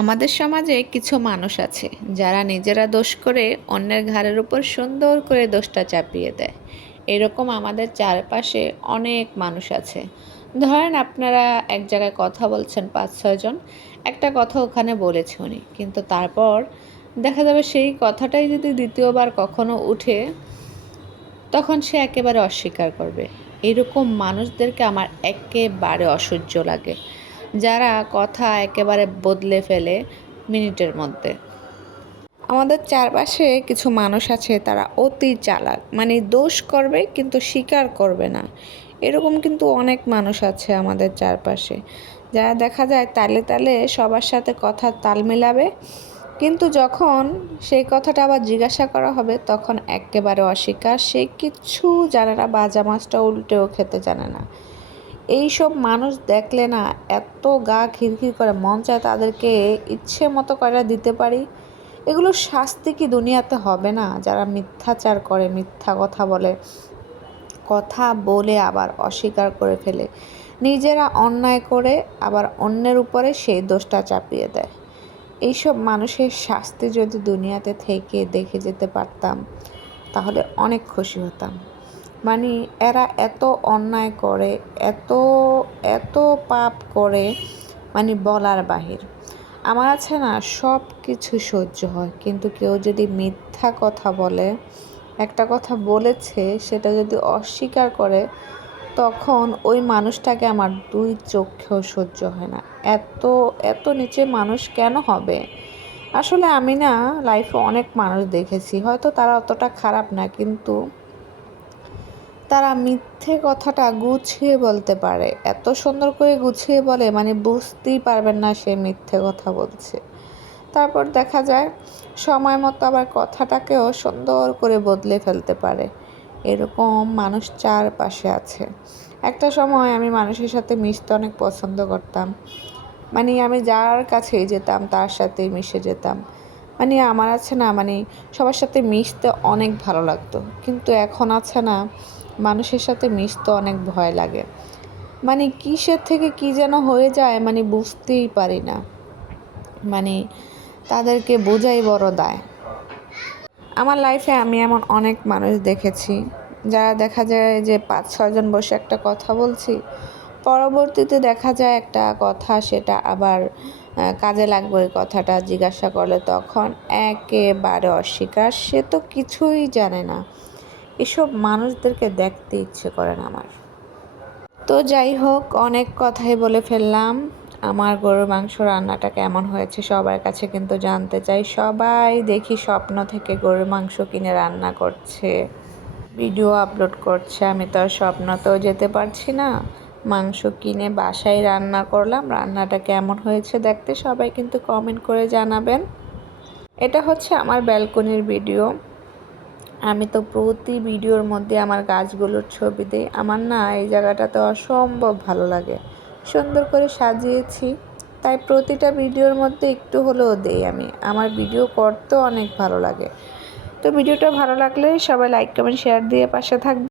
আমাদের সমাজে কিছু মানুষ আছে যারা নিজেরা দোষ করে অন্যের ঘাড়ের উপর সুন্দর করে দোষটা চাপিয়ে দেয়। এরকম আমাদের চারপাশে অনেক মানুষ আছে। ধরেন আপনারা এক জায়গায় কথা বলছেন পাঁচ ছয়জন একটা কথা ওখানে বলেছে উনি, কিন্তু তারপর দেখা যাবে সেই কথাটাই যদি দ্বিতীয়বার কখনো উঠে, তখন সে একেবারে অস্বীকার করবে। এরকম মানুষদেরকে আমার একেবারে অসহ্য লাগে। যারা কথা একেবারে বদলে ফেলে মিনিটের মধ্যে। আমাদের চারপাশে কিছু মানুষ আছে, তারা অতি চালাক। মানে দোষ করবে কিন্তু স্বীকার করবে না। এরকম কিন্তু অনেক মানুষ আছে আমাদের চারপাশে। যারা দেখা যায় তালে তালে সবার সাথে কথা তাল মেলাবে, কিন্তু যখন সেই কথাটা আবার জিজ্ঞাসা করা হবে, তখন একেবারে অস্বীকার। সে কিচ্ছু জানে না মাছটা উল্টেও খেতে জানে না। এইসব মানুষ দেখলে না এত গা খিরখির করে, মন চায় তাদেরকে ইচ্ছে মতো করে দিতে পারি। এগুলো শাস্তি কি দুনিয়াতে হবে না? যারা মিথ্যাচার করে, মিথ্যা কথা বলে কথা বলে আবার অস্বীকার করে ফেলে। নিজেরা অন্যায় করে আবার অন্যের উপরে সেই দোষটা চাপিয়ে দেয়। এইসব মানুষের শাস্তি যদি দুনিয়াতে থেকে দেখে যেতে পারতাম, তাহলে অনেক খুশি হতাম। মানে এরা এত অন্যায় করে, এত এত পাপ করে মানে বলার বাহির। আমার আছে না, সব কিছু সহ্য হয়। কিন্তু কেউ যদি মিথ্যা কথা বলে, একটা কথা বলেছে, সেটা যদি অস্বীকার করে, তখন ওই মানুষটাকে আমার দুই চোখেও সহ্য হয় না। এত এত নিচে মানুষ কেন হবে? আসলে আমি না লাইফে অনেক মানুষ দেখেছি। হয়তো তারা অতটা খারাপ না, কিন্তু তারা মিথ্যে কথাটা গুছিয়ে বলতে পারে। এত সুন্দর করে গুছিয়ে বলে মানে বুঝতেই পারবেন না সে মিথ্যে কথা বলছে। তারপর দেখা যায়, সময় মতো আবার কথাটাকেও সুন্দর করে বদলে ফেলতে পারে। এরকম মানুষ চারপাশে আছে। একটা সময় আমি মানুষের সাথে মিশতে অনেক পছন্দ করতাম। মানে আমি যার কাছেই যেতাম, তার সাথেই মিশে যেতাম। মানে আমার আছে না মানে সবার সাথে মিশতে অনেক ভালো লাগতো। কিন্তু এখন আছে না মানুষের সাথে মিশতে অনেক ভয় লাগে। মানে কিসের থেকে কি যেন হয়ে যায় মানে বুঝতেই পারি না। মানে তাদেরকে বোঝাই বড় দায়। আমার লাইফে আমি এমন অনেক মানুষ দেখেছি, যারা দেখা যায় যে পাঁচ ছজন বসে একটা কথা বলছি, পরবর্তীতে দেখা যায় একটা কথা সেটা আবার কাজে লাগবে ওই কথাটা জিজ্ঞাসা করলে তখন একেবারে অস্বীকার, সে তো কিছুই জানে না। এসব মানুষদেরকে দেখতে ইচ্ছে করে না আমার। তো যাই হোক, অনেক কথাই বলে ফেললাম। আমার গরুর মাংস রান্নাটা কেমন হয়েছে সবার কাছে কিন্তু জানতে চাই। সবাই দেখি স্বপ্ন থেকে গরুর মাংস কিনে রান্না করছে। ভিডিও আপলোড করছে, আমি তো আর স্বপ্নতেও যেতে পারছি না। মাংস কিনে বাসায় রান্না করলাম, রান্নাটা কেমন হয়েছে দেখতে সবাই কিন্তু কমেন্ট করে জানাবেন। এটা হচ্ছে আমার ব্যালকনির ভিডিও আমি তো প্রতি ভিডিওর মধ্যে আমার গাছগুলোর ছবি দিই। আমার না এই জায়গাটা তো অসম্ভব ভালো লাগে। সুন্দর করে সাজিয়েছি। তাই প্রতিটা ভিডিওর মধ্যে একটু হলেও দেই আমি। আমার ভিডিও করতেও অনেক ভালো লাগে। তো ভিডিওটা ভালো লাগলে সবাই লাইক কমেন্ট শেয়ার দিয়ে পাশে থাকবে।